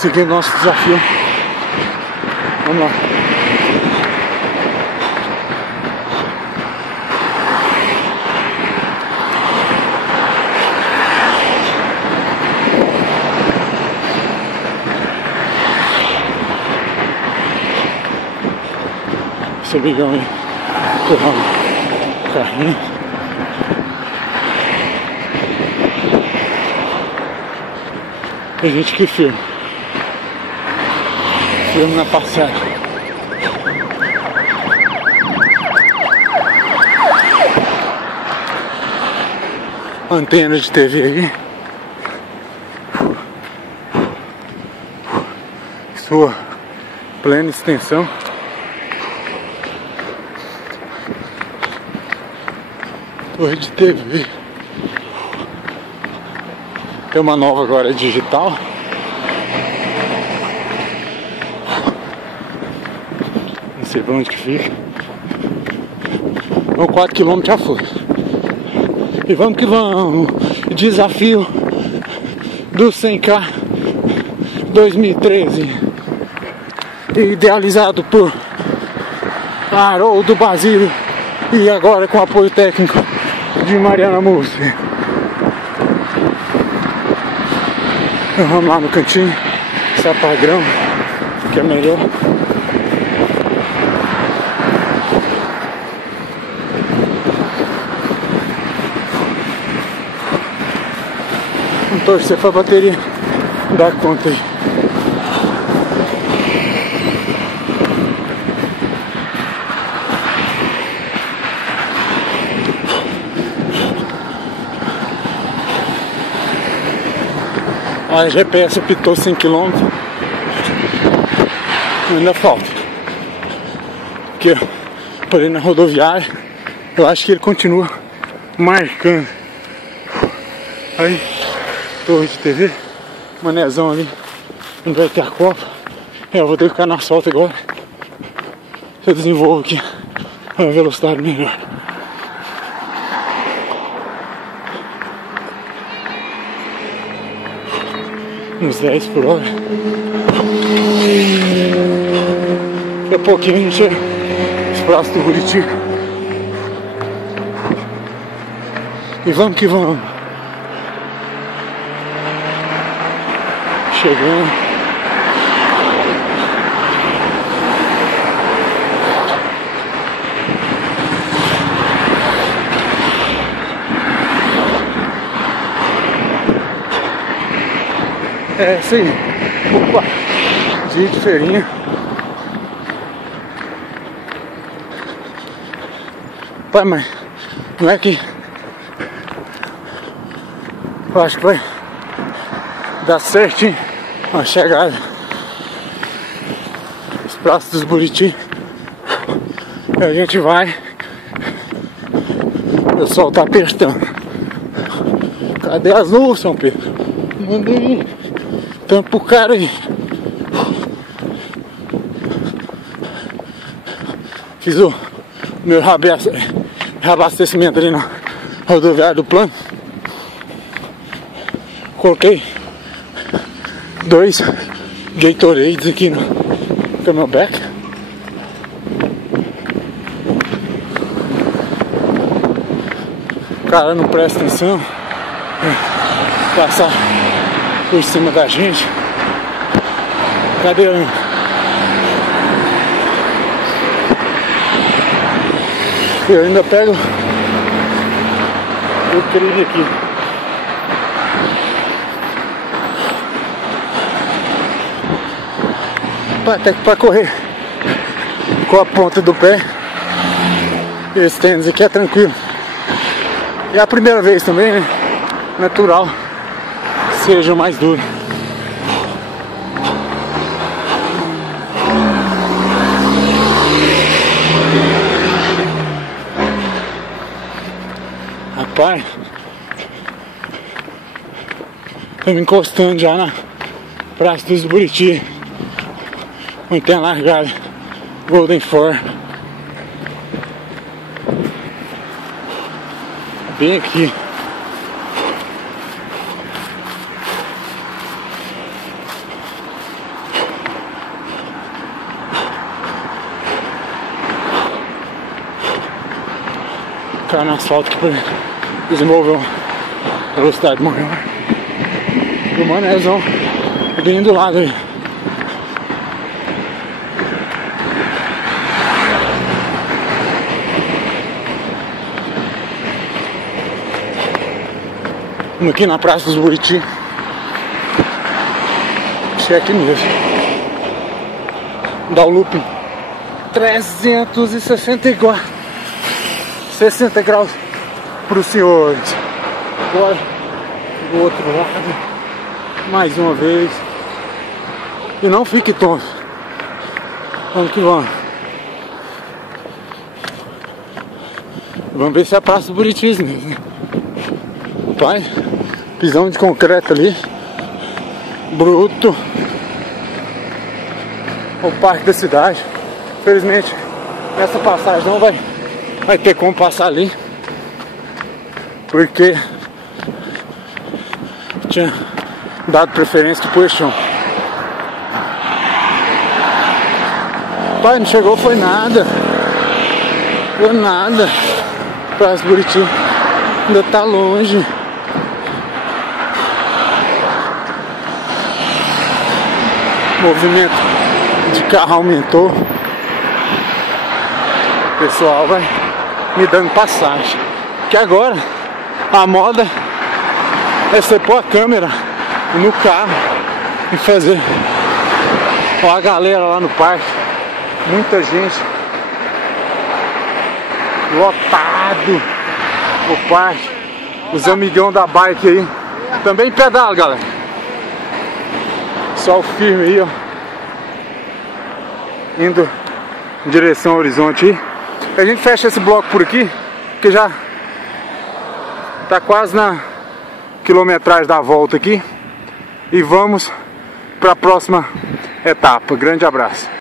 seguir nosso desafio. Vamos lá. Esse amigão aí, empurrando o carrinho. Tem gente que filma na passagem. Antena de TV aí. Sua plena extensão. Torre de TV. Tem uma nova agora digital. Não sei pra onde que fica. Então 4 km já foi. E vamos que vamos. Desafio do 100K 2013. Idealizado por Haroldo Basílio. E agora com apoio técnico de Mariana Mussi. Vamos lá no cantinho, sapar grama, que é melhor. Vamos torcer pra bateria dar conta aí. A GPS apitou 100 km. Ainda falta. Porque por aí na rodoviária, eu acho que ele continua marcando. Aí, torre de TV, manezão ali, não vai ter a Copa. Eu vou ter que ficar na solta agora. Eu desenvolvo aqui a velocidade melhor. Uns 10 por hora. Daqui a pouquinho a gente chega os braços do Buriti. E vamos que vamos. Chegando. É isso aí. Opa! Dia de feirinha. Pai, mãe, não é que eu acho que vai dar certinho a chegada. Os braços dos Buriti. E a gente vai. O pessoal tá apertando. Cadê as luzes, São Pedro? Manda aí. Tampa o cara aí. Fiz o meu reabastecimento ali na rodoviária do plano. Coloquei 2 Gatorades aqui no Camelback. O cara não presta atenção. Passar por cima da gente. Cadê eu? Eu ainda pego o trilho aqui. Até que pra correr com a ponta do pé, esse tênis aqui é tranquilo. E é a primeira vez também, né? Natural seja mais duro. Rapaz, estamos encostando já na Praça dos Buriti, onde tem a largada Golden Four. Bem aqui. colocar no asfalto aqui pra desenvolver uma velocidade maior. E o manézão bem do lado aí. Vamos aqui na Praça dos Buriti. Acho que é aqui mesmo. Dá o looping 364 60 graus para os senhores. Agora do outro lado, mais uma vez. E não fique tonto. Vamos que vamos. Vamos ver se é a Praça do Buriti mesmo. Pai, pisão de concreto ali, bruto. O parque da cidade. Infelizmente, nessa passagem não vai ter como passar ali, porque tinha dado preferência pro chão. Pai, não chegou, foi nada. Foi nada. Praça do Buriti ainda tá longe. O movimento de carro aumentou. O pessoal vai me dando passagem. Que agora a moda é você pôr a câmera no carro e fazer. Ó, a galera lá no parque, muita gente, lotado o parque. Os amigão da bike aí também pedalam, galera. Sol firme aí, ó, indo em direção ao horizonte aí. A gente fecha esse bloco por aqui, porque já tá quase na quilometragem da volta aqui. E vamos para a próxima etapa. Grande abraço.